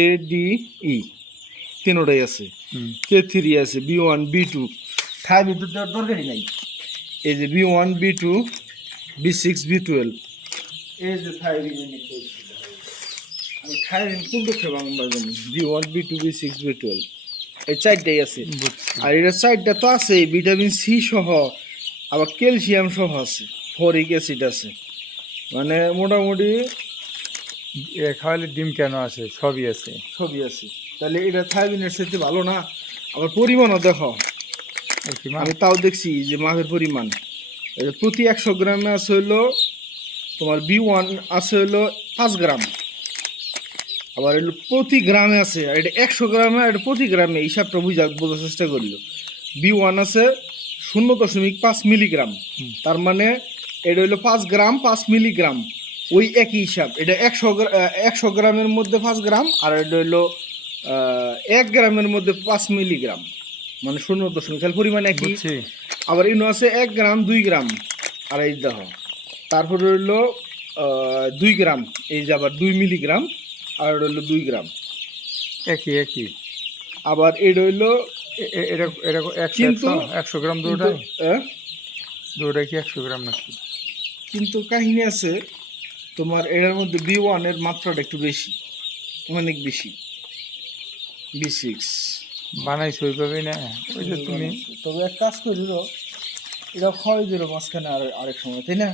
A D E তিনোটাই আছে, K3 আছে, B1 B2, thymine তো দেওয়ার দরকারই নাই। এই যে B1 B2 B6 B12, এই যে থাইমিন আমি থাইমিন কোনটা খেয়ে বাংলা জানি, B1 B2 B6 B12 এই চারটাই আছে। আর এটা চারটা তো আছে ভিটামিন সি সহ, আবার ক্যালসিয়াম সহ আছে, ফলিক অ্যাসিড আছে, মানে মোটামুটি এটা খাওয়ালে ডিম কেন আছে, সবই আছে। সবই আছে। তাহলে এটা থাইমিনের সাথে ভালো না? আবার পরিমাণও দেখো, আমি তাও দেখছি যে মাপের পরিমাণ প্রতি 100 গ্রামে আছে হইলো তোমার B1 আছে হইলো 5 গ্রাম, আবার হইলো প্রতি গ্রামে আছে, আর এটা 100 গ্রামে, আর এটা প্রতি গ্রামে, হিসাবটা বোঝার চেষ্টা করলো। B1 আছে 0.5 মিলিগ্রাম, তার মানে এটা হইলো 5 গ্রাম 5 মিলিগ্রাম, ওই একই হিসাব। এটা 100 গ্রামের মধ্যে 5 গ্রাম, আর এটা হইলো 1 গ্রামের মধ্যে 5 মিলিগ্রাম, মানে 0.5 পরিমাণ একই। আবার ইনো আছে 1 গ্রাম 2 গ্রাম, আর এই দেখো তারপরে হইলো 2 গ্রাম, এই যে আবার 2 মিলিগ্রাম, আর এটা হইলো 2 গ্রাম, একই একই। আবার এটা হইলো এটা এটা কিন্তু 100 গ্রাম দুটোটাই কি 100 গ্রাম নাকি? কিন্তু কাহিনী আছে তোমার, এটার মধ্যে B1 এর মাত্রাটা একটু বেশি, অনেক বেশি। B6 বানাইছো ওইভাবেই না? ওই যে তুমি তবে এক কাজ করিল, এটা খাওয়াই দিল মাঝখানে আরেক সময়, তাই না?